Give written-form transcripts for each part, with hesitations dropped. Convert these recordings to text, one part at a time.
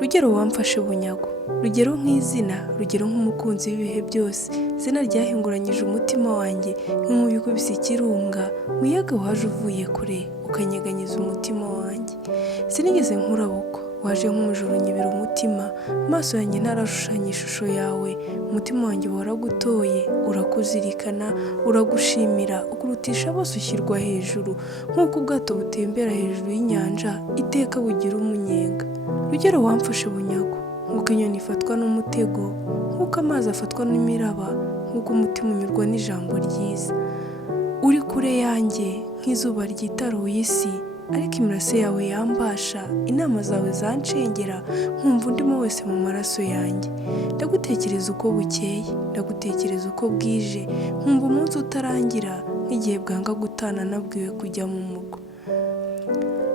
Rugero wamfashe bunyago, rugero nk'izina, rugero nk'umukunzi w'ibihe byose, izina ryahinguranyije umutima wanjye nk'inkuba ikubise ikirunga, muyaga waje uvuye kure ukanyeganyiza umutima wanjye. Sinigeze nkurabukwa, waje nk'umujura unyibira umutima, amaso yanjye ntarashushanya ishusho yawe, umutima wanjye waragutoye, urakuzirikana, uragushimira, ukurutisha bose ushyirwa hejuru, nk'uko ubwato butembera hejuru y'inyanja, iteka bugira umunyenga. Rugero wamfashe bunyago, nk'uko inyoni ifatwa n'umutego, nk'uko amazi afatwa n'imiraba, nk'uko umutima unyurwa n'ijambo ryiza. Uri kure yanjye nk'izuba ryitaruye isi, ariko imirase yawe yambasha, inama zawe zanshengera, nkumva undimo wese mu maraso yanjye. Ndagutekereza uko bukeye, ndagutekereza uko bwije, nkumva umunsi utarangira, nk'igihe bwanga gutana nabwiwe kujya mu murwa.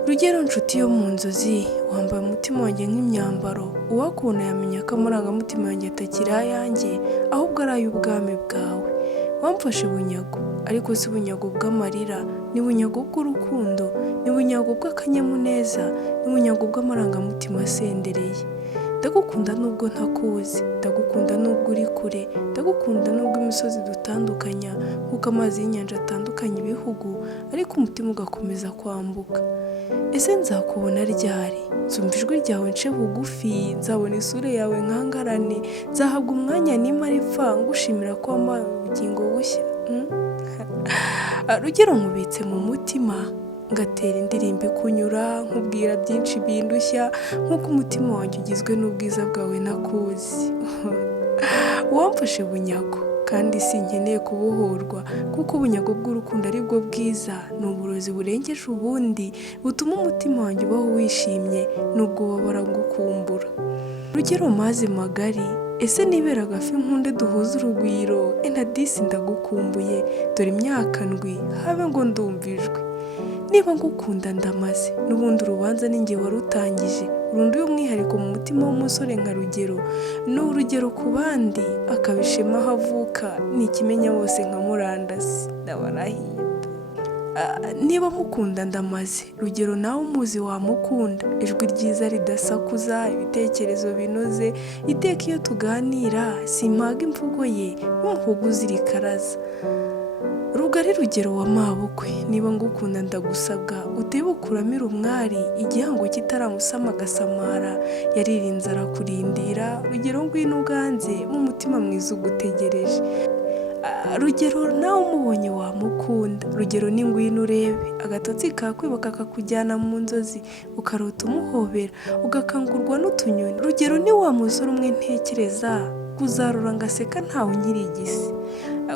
Rugero nshuti yo mu nzozi, wambaye umutima wanjye nk'imyambaro, uwakubona yamenya ko amarangamutima yanjye atakiri ayanjye, ahubwo ari ay'ubwami bwawe. Wamfashe bunyago, ariko si bunyago bw'amarira, ni bunyago bw'urukundo, ni bunyago bw'akanyamuneza, ni bunyago bw'amarangamutima asendereye. Ndagukunda nubwo ntakuzi, ndagukunda nubwo uri kure, ndagukunda nubwo imisozi dutandukanya, nk'uko amazi y'inyanja atandukanya ibihugu, ariko umutima ugakomeza kwambuka. Ese nzakubona ryari? Nzumva ijwi ryawe nce bugufi, nzabona isura yawe nkangarane, nzahabwa umwanya nimara ipfa ngushimira ko wampaye ubugingo bushya. Rugero nkubitse mu mutima, ngatera indirimbo ikunyura, nkubwira byinshi bindushya, nk'uko umutima wanjye ugizwe n'ubwiza bwawe nakuzi. Wamfashe bunyago, kandi sinkeneye kubohorwa, kuko ubunyago bw'urukundo ari bwo bwiza, ni uburozi burengeje ubundi, butuma umutima wanjye ubaho wishimye, nubwo ubabara ngukumbura. Rugero mazi magari, ese nibera agafi nkunde duhuze urugwiro, disi ndagukumbuye, dore imyaka ndwi, habe ngo ndumva ijwi. Niba ngukunda ndamaze, n'ubundi urubanza ni njye warutangije, urundu y'umwihariko mu mutima w'umusore nka Rugero, ni urugero ku bandi, akabishema aho avuka, ni ikimenya bose nka murandasi, ndabarahiye. Niba mukunda ndamaze, Rugero nawe umuzi wamukunda, ijwi ryiza ridasakuza, ibitekerezo binoze, iteka iyo tuganira, simpaga imvugo ye, nk'umuhogo uzira ikaraza. Rugari Rugero wa mabukwe, niba ngukunda ndagusabwa, utebuke uramire umwari, igihango kitaramusama agasamara, yaririnze arakurindira, Rugero ngwino uganze, mu mutima mwiza ugutegereje. Rugero nawe umubonye wamukunda, Rugero ni ngwino urebe, agatotsi kakwiba kakakujyana mu nzozi, ukarota umuhobera, ugakangurwa n'utunyoni. Rugero ni wa musore umwe ntekereza, kuzarura ngaseka ntawe unkirigise.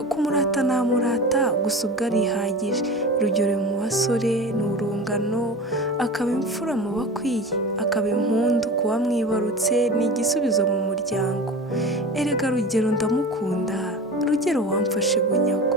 Kumurata namurata, gusa ubwo arihagije. Rugero mu basore ni urungano, akaba imfura mu bakwiye, akaba impundu ku wamwibarutse, ni igisubizo mu muryango. Erega Rugero ndamukunda, Rugero wamfashe bunyago.